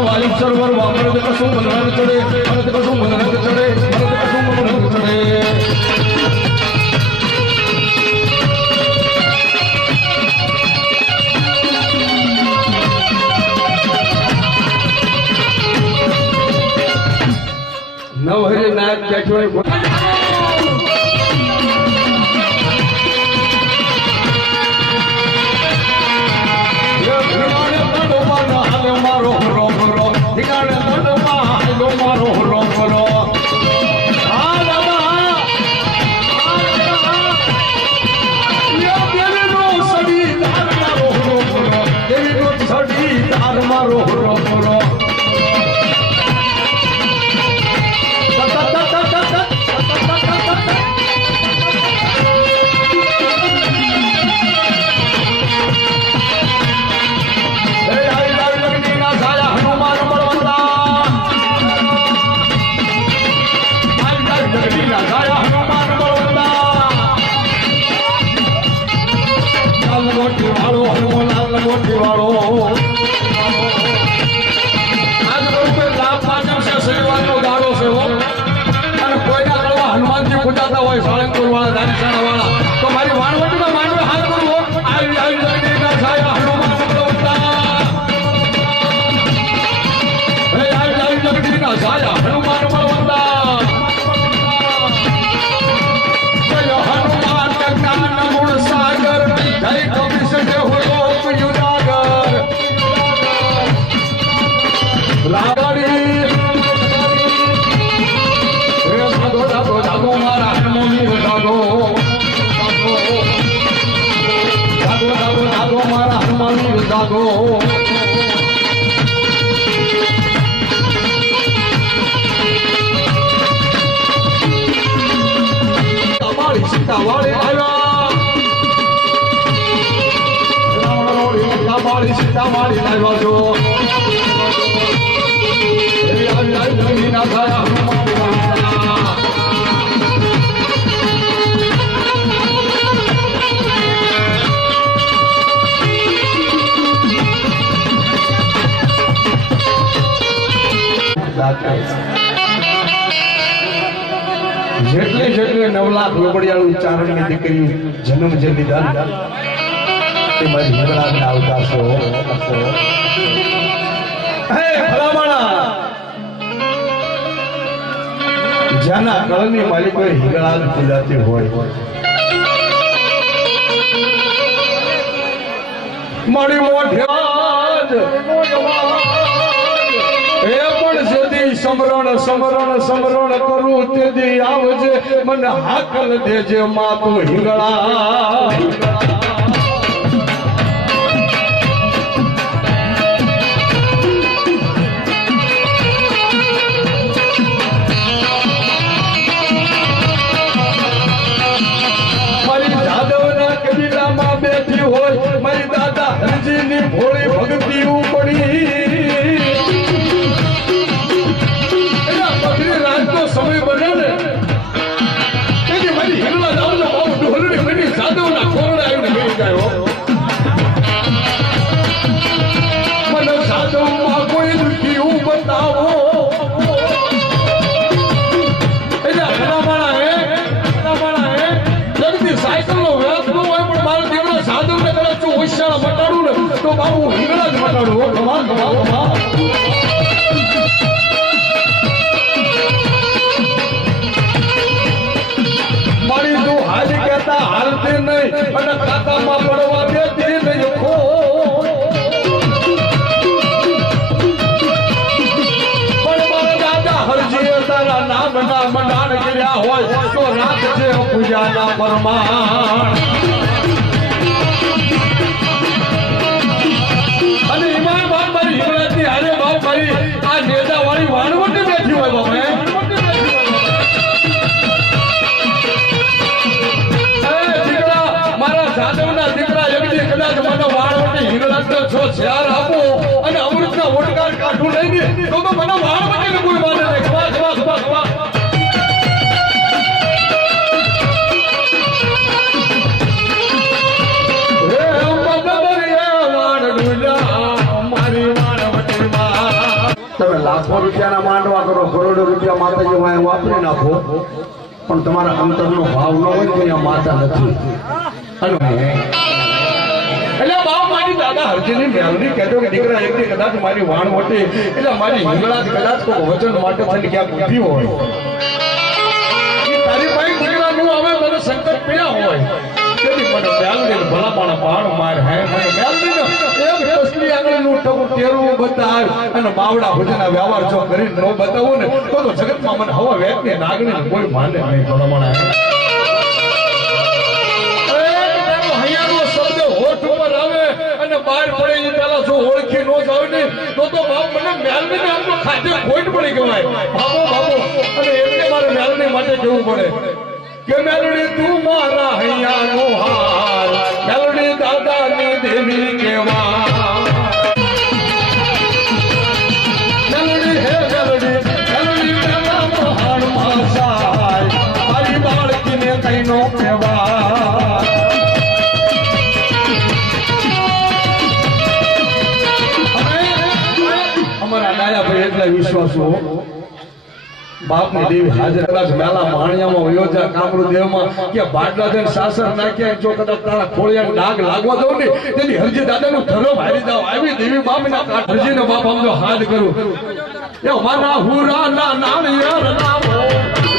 વાયુ સરોવર વામરદ કશું મનરંગ ચડે મનરંગ કશું મનરંગ ચડે મનરંગ કશું મનરંગ ચડે નવહરે નાયક બેઠો મારો હરો હરો ઠીકાણે દંડમાં હાલો મારો હરો હરો હા દાદા દેવીનો સડી તાર મારો હરો હરો દેવીનો સડી તાર મારો હરો હરો મોટી વાળો આજ કોઈ લાભ પાચમ છે શનિવારનો દાડો છે હો અને કોઈના કરવા હનુમાનજી પૂજાતા હોય સાળંગપુર વાળા દાનસાણા વાળા તો મારી વાણવટીમાં માંડવે હાથ કરવો આવી આવી જગદીના છાયા હનુમાન બોલતા હે આવી આવી જગદીના છાયા હનુમાન બોલતા જય હનુમાન જ્ઞાન મૂળ સાગર જય કપીશ દેવ જાગો તમારી સીતાવાળી આવ્યા તમારી સીતાવાળી આવ્યા છો ના થયા જેટલી જેટલી 9 લાખ લોબડિયાળું ચારણની દીકરી જન્મ જે લીધા તે મારી હિંગળાને આવતાશો હે ભલામણા જ્યાંના કળની માલિકો હિંગળા પૂજાતી હોય મારી મોઢે સમરણ સમરણ સમરણ કરું તેથી આવજે મને હાકલ દેજે માં તું હિંગળા મારી જાદવના કબીલામાં બેઠી હોય મારી દાદા હરજીની ભોળી ભક્તિ ઉપડી સમય બન્યો ને તેથી મારી હિંગળા દાવનો બાબુ ઢોલડી બની સાધવના ખોરડા આવીને બેસી ગયો મને સાધવમાં કોઈ દુખી બતાવો એટલે હરામાણા હે જગદી સાયકલનો વ્યાસ ન હોય પણ મારો દીકરો સાધવને કદાચ હોશિયાર મટાડું ને તો બાબુ હિંગળા જ મટાડું કમાલ કમાલ કમાલ મારી તું હાલ કહેતા હાલતી નહીં અને ખાતામાં પડવા દેતી નહીં ખો પણ મારા દાદા હરજીએ તારા નામના મંડાણ કર્યા હોય તો રાખજે પૂજાના પરમાણ અને ઈમાન બાપ મારી હિંગળાથી હારે બાપ મારી આ નેજા વાળી વાણવટી બેઠી હોય બાપ જાદવના દીકરા યજ્ઞ કદાચ મને વાણવટી હિંગળા છો શેર આપો અને અમૃતના ઓટકાર કાઢું લઈને તો મને વાણવટીને કોઈ માને નહીં ખવા ખવા ખવા ખવા હે મદદરિયા વાણ ડુલા મારી વાણવટીમાં લાખો રૂપિયાના માંડવા કરો, કરોડો રૂપિયા માતાજી વાંહે વાપરી નાખો, પણ તમારા અંતરનો ભાવ ન હોય તો અહીંયા માતા નથી. એટલે બાપ મારી દાદા હરજીની મેલડી કહેતો કે દીકરા એક કદાચ મારી વાણ મોટી એટલે મારી હિંગળા કદાચ કોઈ વચન માટે થઈને ક્યાંક ઊભી હોય, તારી ભાઈ દીકરા નું આવે મને સંકટ પડ્યા હોય, તેથી મને મેલડી ભલાપણ બાણ માર હે મને મેલડી એક તસલી આંગળીનું ટકું તેરું બતાવ અને બાવડા ભજના વ્યવહાર જો કરીને ન બતાવું ને તો જગતમાં મને હવા વેચની નાગણી કોઈ માને નહીં. ભલામણ બહાર પડે એ પેલા જો ઓળખી નો જાવ ને તો બાપ મને મેલડી ને આમ ખાતે ખોટ પડી ગવાય બાબો બાબો. અને એમને મારે મેલડી માટે કેવું પડે કે મેલડી તું મારા હૈયાનો હાર, મેલડી દાદાની દેવી કેવા, મેલડી હે મેલડી મેલડી પેલા મહાન માસાય મારી બાળકીને કઈ નો કહેવા. વિશ્વાસો બાપની દેવી હાજર કદાચ મેલા માણિયામાં વયોજા કામરૂ દેવમાં કે બાટલા થઈને સાસર નાખ્યા જો કદાચ તારા ખોળિયા ડાઘ લાગવા દઉં ને તેથી હરજી દાદાનું ધરમ હારી જાવ આવી દેવી બાપના હરજીનો બાપ આમ જો હાથ કરું એ મારા હુરાના નાળિયેર લાવો,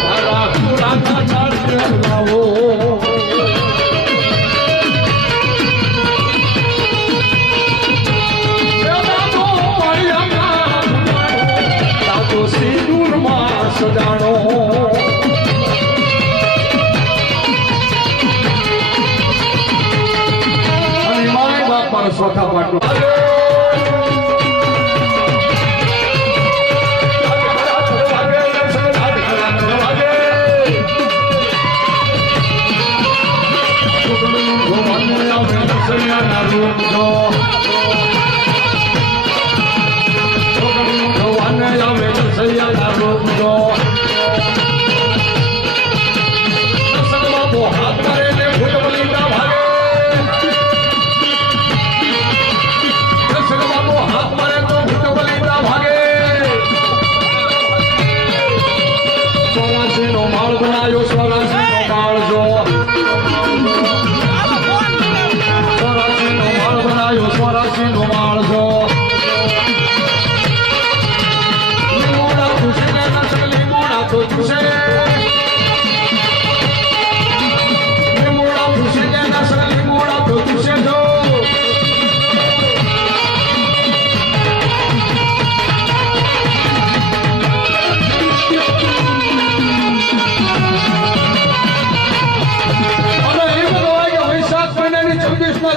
મારા હુરાના નાળિયેર લાવો, સજાણો અને માય બાપ મારો ચોથા પાટલો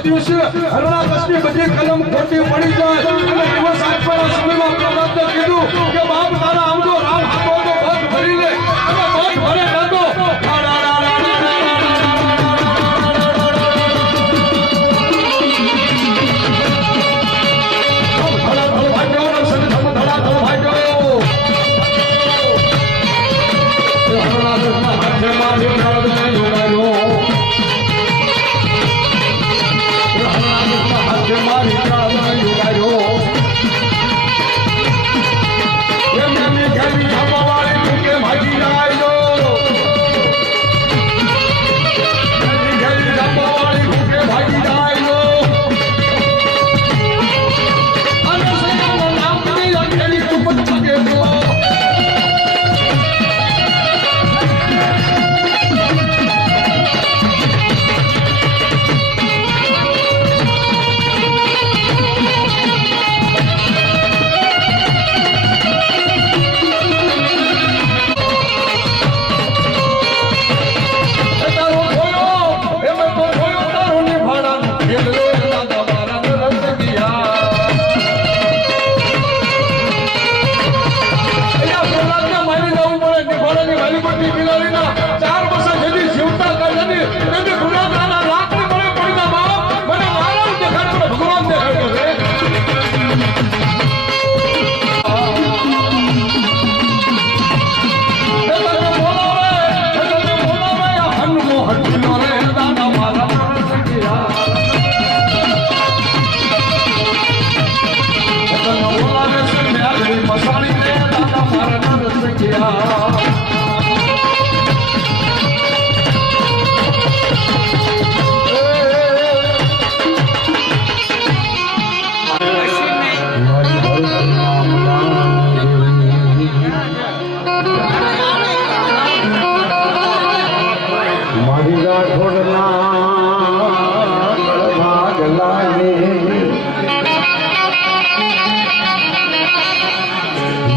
દિવસે હરણા કસની બધી કલમ ખોટી પડી જાય અને દિવસ આજના સમયમાં પ્રબંધ કીધું કે બાપ તારા આમ તો રામ હાથો તો બસ ભરી લે અને બસ ભરે નતો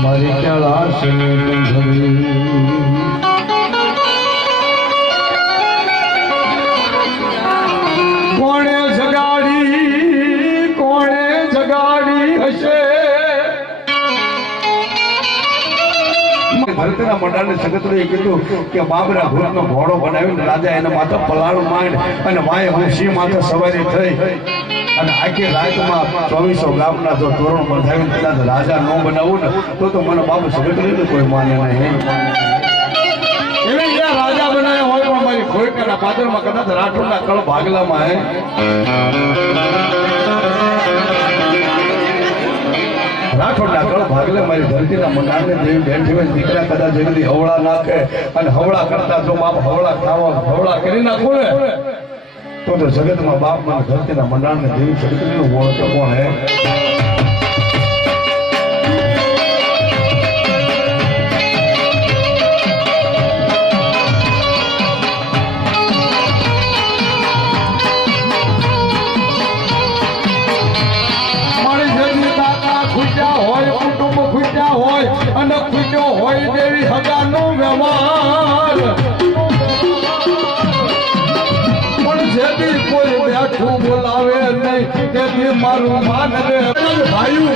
મારી કૈલાસ કોણે જગાડી હશે ભરતના મોઢાને સગતરીએ કીધું કે બાબરા ભૂતનો ઘોડો બનાવીને રાજા એના માથે પલાળું માંડ અને વાય હું સિંહ માથે સવારી થઈ અને આખી રાતમાં 2400 ગામના જો તોરણ બંધાવીને કદાચ રાજા ન બનાવું ને તો મને બાબુ સગતરીને કોઈ માને નહીં. એને જ્યાં રાજા બનાવ્યા હોય પણ મારી ખોઈકાના પાદરમાં કદાચ રાઠોડના કળ ભાગલામાં હે રાઠોડના કળ ભાગલે મારી ધરતીના મંડાણને દેવી બેઠી હોય દીકરા કદાચ જલ્દી હવળા નાખે અને હવળા કરતા જો બાપ હવળા ખાવા હવળા કરી નાખો ને તો જગતમાં બાપ મને ધરતીના મંડાણને દેવી સગતરીનું ઓળખ કોણ હે? અને ખુશ્યો હોય દેવી હગાનો વ્યવહાર પણ જેથી કોઈ બેઠું બોલાવે નહીં તેથી મારું માન રે ભાઈ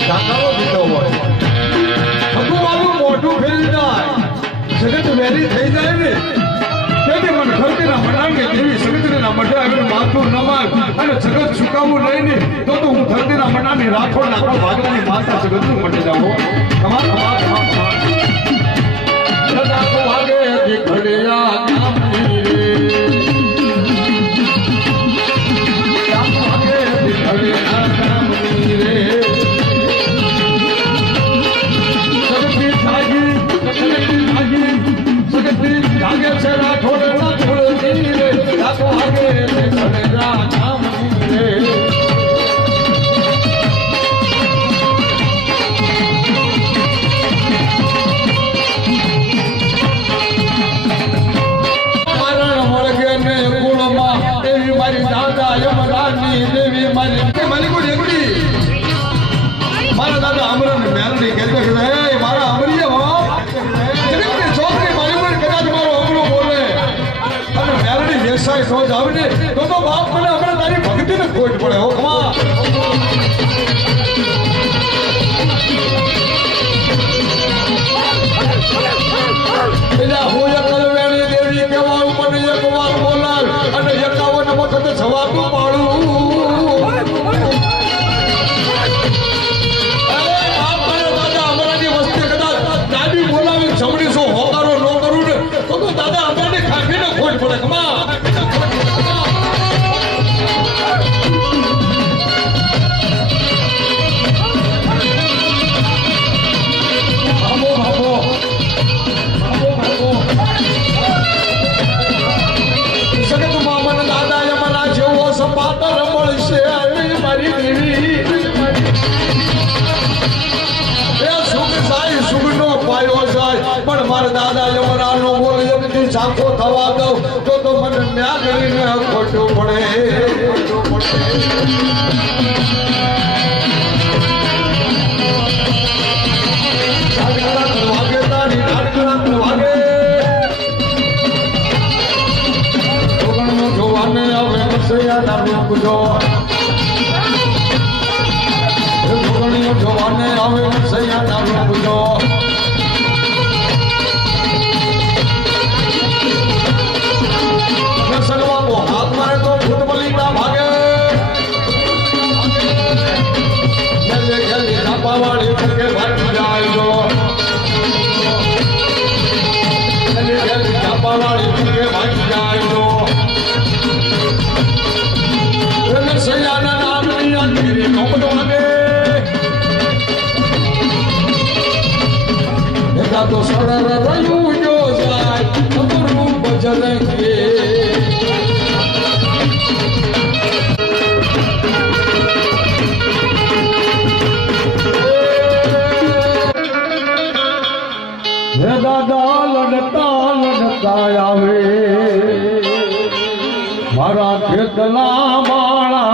કાકાઓ દીધો હોય હજુ મારું મોઢું ફેરી જાય જગત વેરી થઈ જાય ને તેથી મને ખરતીના મનાંગે દેવી સગતરીના મઢે આવીને માથું નમાય અને જગત છુકાવું લઈને તો હું ધરતીના મનાની રાઠોડના કળ ભાગલાની માતા જગતનું મટી જાઉં. વાગે ઘડિયા ગામની રે ઘડિયા ગામની રે સગતી જાગે છે રાઠોડ રાઠોડની રે વાગે ઘડિયા ગામની રે દેવી મારી કોઈ રેગડી મારા દાદા અમરન મેલડી કહેતો કે હે મારા અમરીય હો જગતની છોકરી મારી પર કદાચ મારો અમરો બોલે અને મેલડી વેસાય સોજ આવને તો બાપ મને હમણાં તારી ભક્તિને ખોટ પડે હો ખમા એલા હોય કલવેણી દેવી કેવાનું મને એક વાર બોલાવ અને 51 વખત જવાબ પાડું દાદા આપણે ખાખીને ખોટ પડે કમા સગતમાં મને દાદા યમના જેવો સપાતર મળશે મારી દેવી સુગનો પાયો જાય પણ મારા દાદા યમરાનો બોલે જગતી ઝાંખો થવા દઉં તો મને ન્યા કરીને ખોટું પડે વાગે તારી વાગે જોવાને હવે સૈયા પૂજો જોવાને આવે સૈયા પૂજો સલવાનો હાથ મારે તો ફૂટબોલી ના ભાગે જલ્દી છાપાવાળી કે ભાગી જાય જો જલ્દી છાપાવાળી કે ભાગી જાય જો સૈયાના નામની અંધેરી નોબતો લાગે એકા તો સરળ રહ્યું જો જાય અમરું બજરંગે દાદા લડતા આવે મારા ખેતલા માળા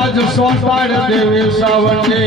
આજ સોપાડ દેવી સાવને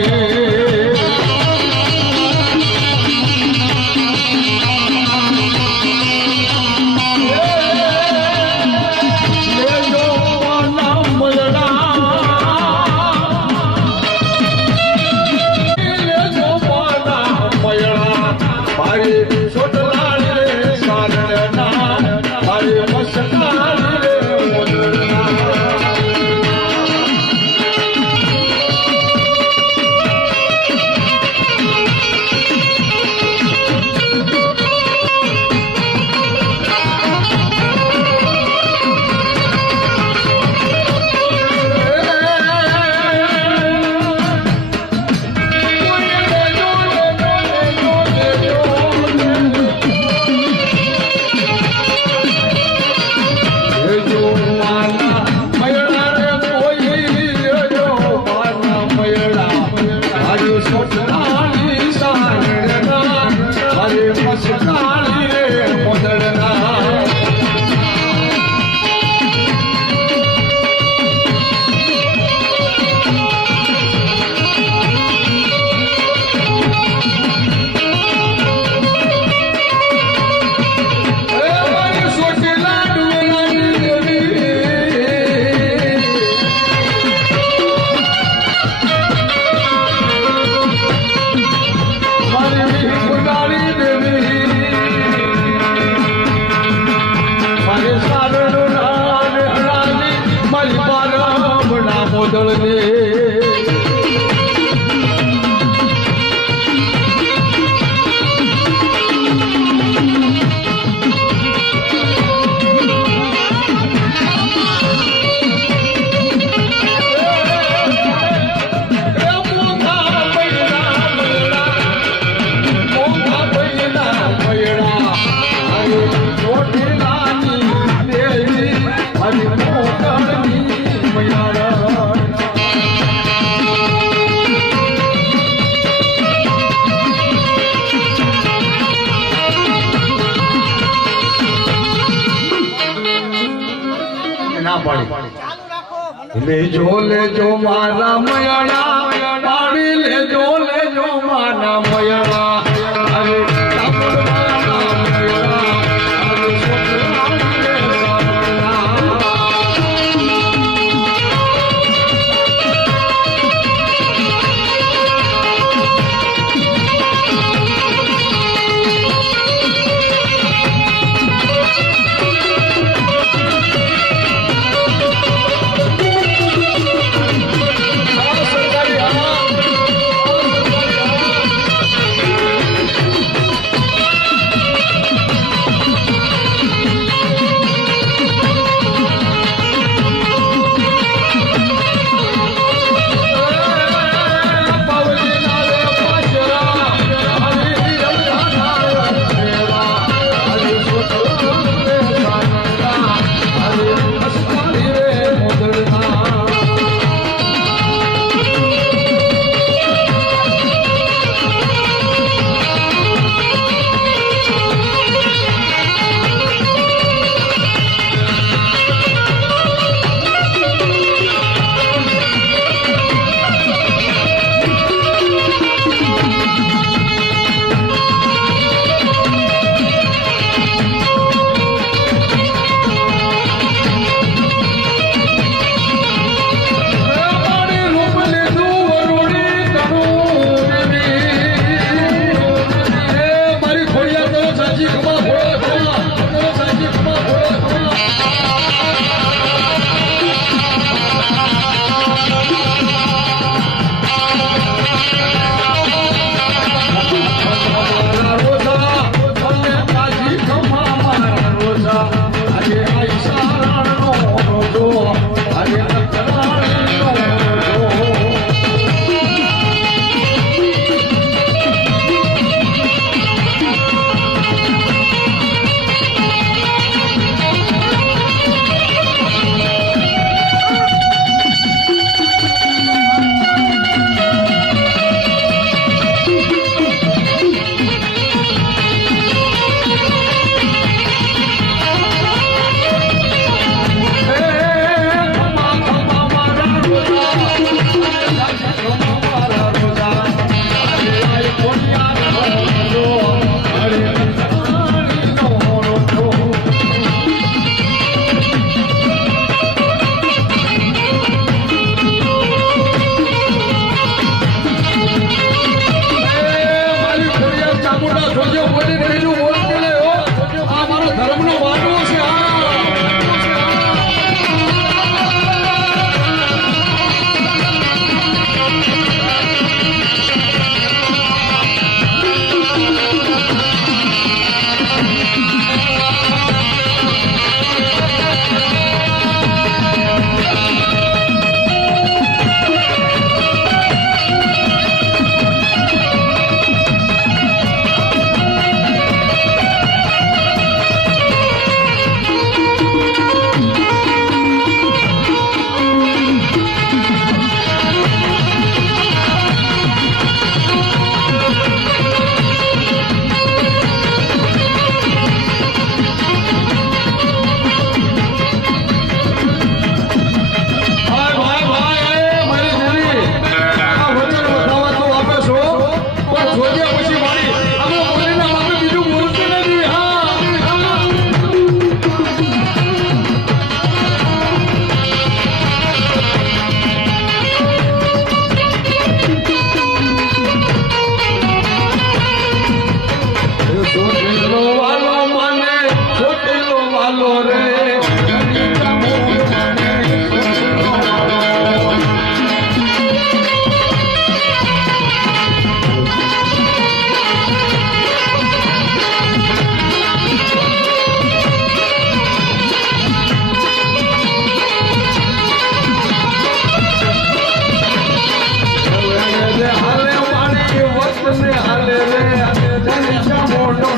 લેજો મારા મયણા પાડી લેજો મારા મયણા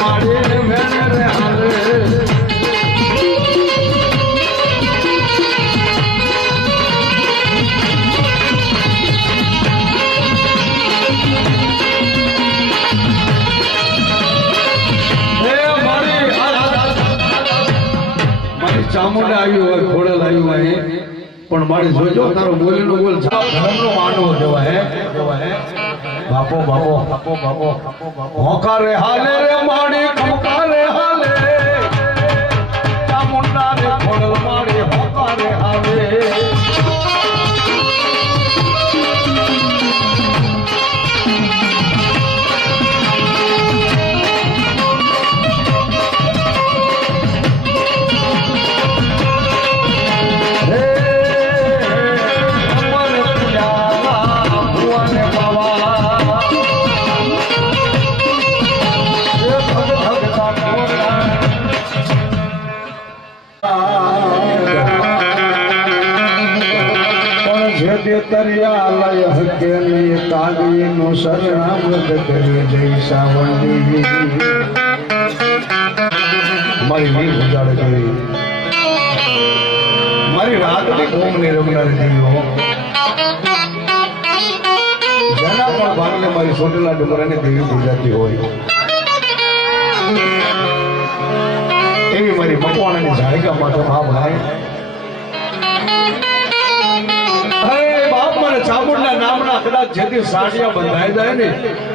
મારી વેણ રે હાલે ચામુંડા આવ્યું હોય ખોડલ આવ્યું હોય પણ મારી જોજો તારો બોલીનો બોલ ધર્મનો માનવો જવાય બાપો બાપો બાપો બાપો હોકારે હાલે રે માડી ખમકારે હાલે ચામુંડા રે ખોડલ માડી હોકારે હાલે તરિયા લય હકેલી કાગી નો શરણામૃત કરી જય સાવંડી મારી વીર ઉજાડે કરી મારી રાતની ઘૂમ ની રમનારી દેવીઓ જેના પણ ભાગને મારી સોટેલા ડુંગરાની દેવી પૂજાતી હોય એવી મારી મકવાણાની જાયકા માટે ભાવ ભાઈ ચામુંડા નામના કદાચ જેથી સાડિયા બંધાઈ જાય ને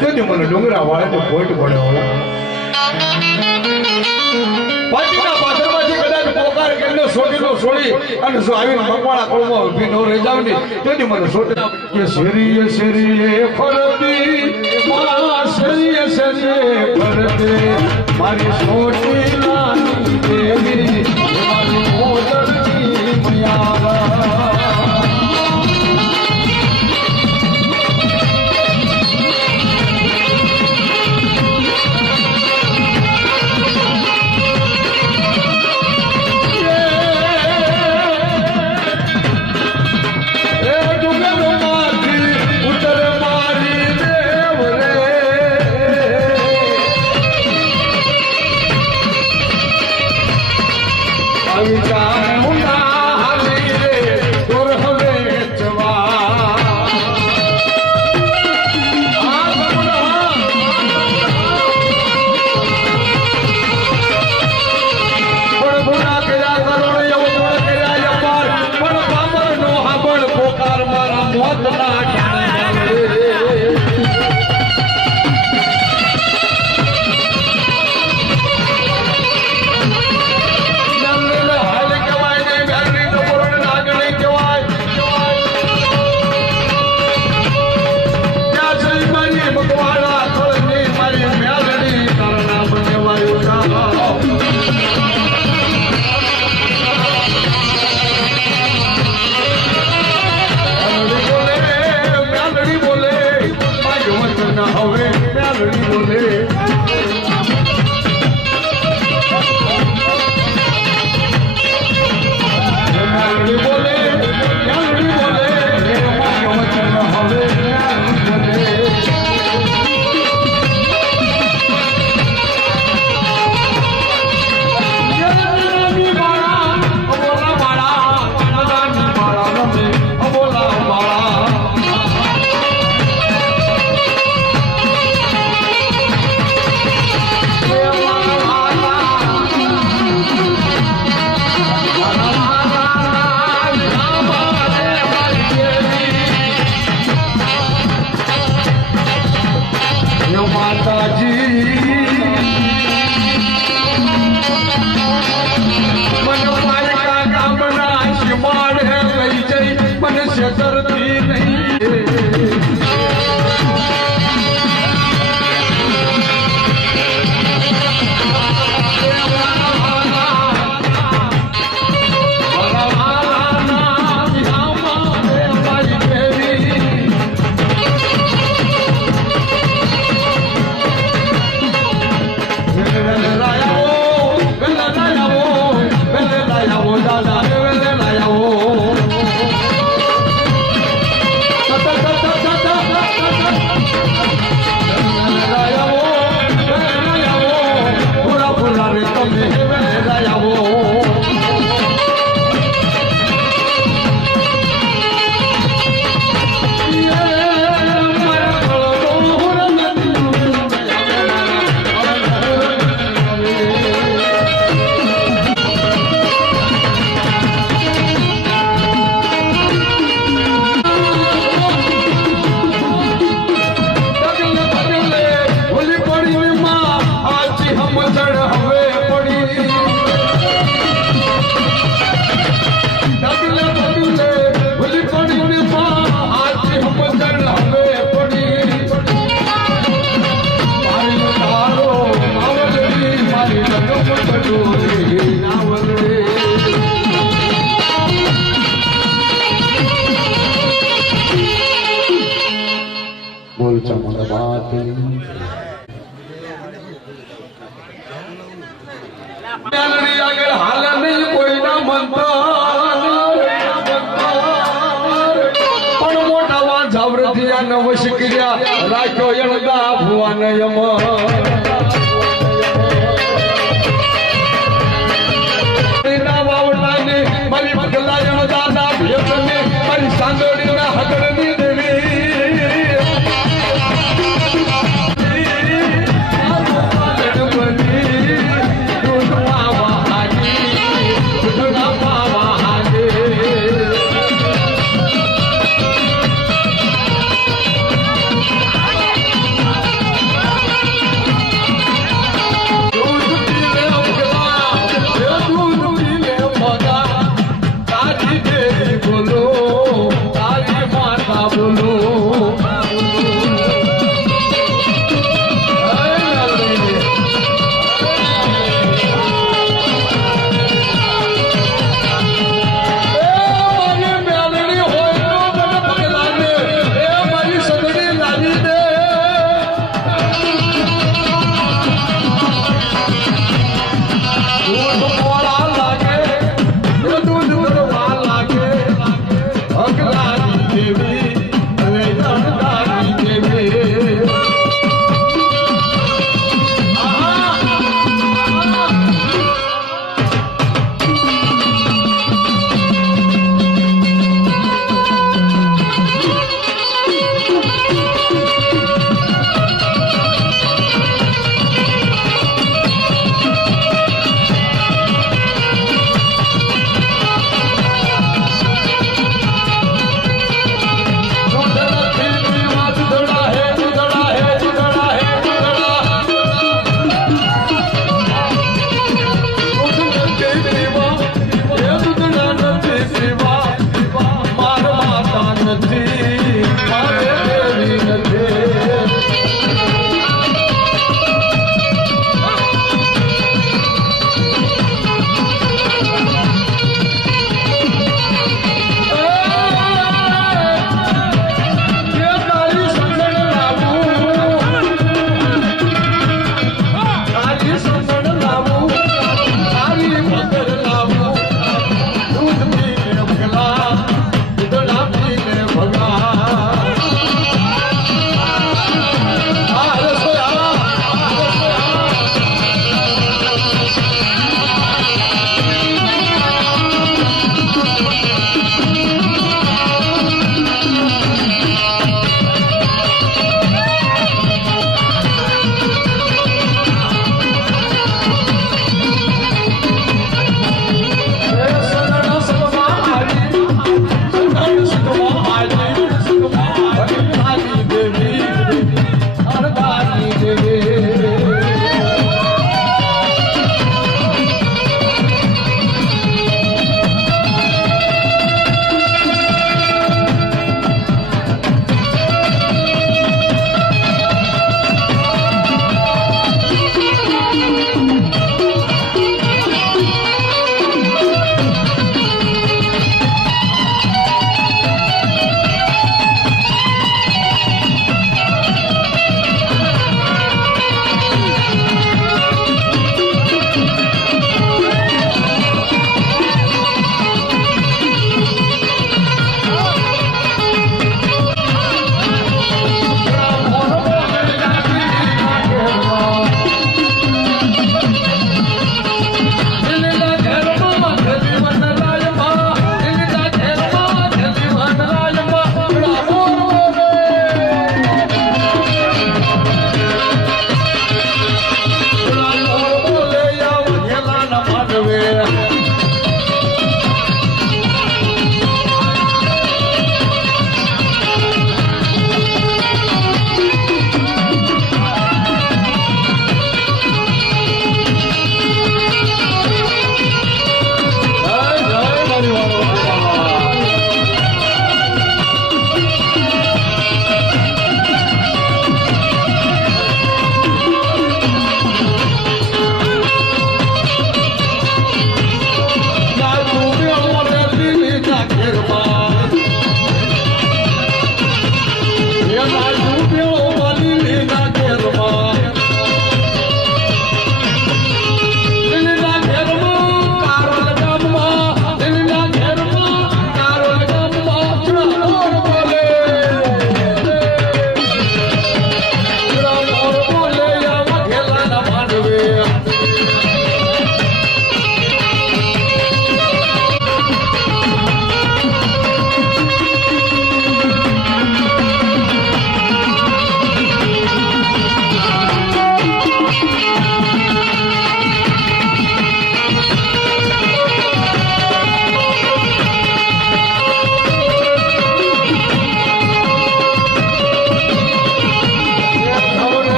તેથી મને ડુંગરા વાળે તો પોઈન્ટ પડે હોય પાટીના પાછળમાંથી કદાચ પોકાર કરીને સોટીનો છોડી અને જો આવીને મકવાણા કોળમાં ઊભી ન રહી જાવ ને તેથી મને સોટી કે શેરીએ શેરીએ ફરતી શેરીએ શેરીએ ફરતી મારી સોટી નાની દેવી મારી મોદરની મયાવા ચામુંડા હાલી રે મેલડી આગળ હાલે નહીં કોઈના મંતર પણ મોટા વાં જાવરથિયા નવ શીખ્યા રાખ્યો એણદા ભુવાન યમ મારી પગલા એણદા ના ભેટને મારી સાંદોડીના હગડની દેવી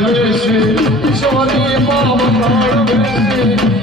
વેશી ઈશ્વરી પાવતાળ વેશી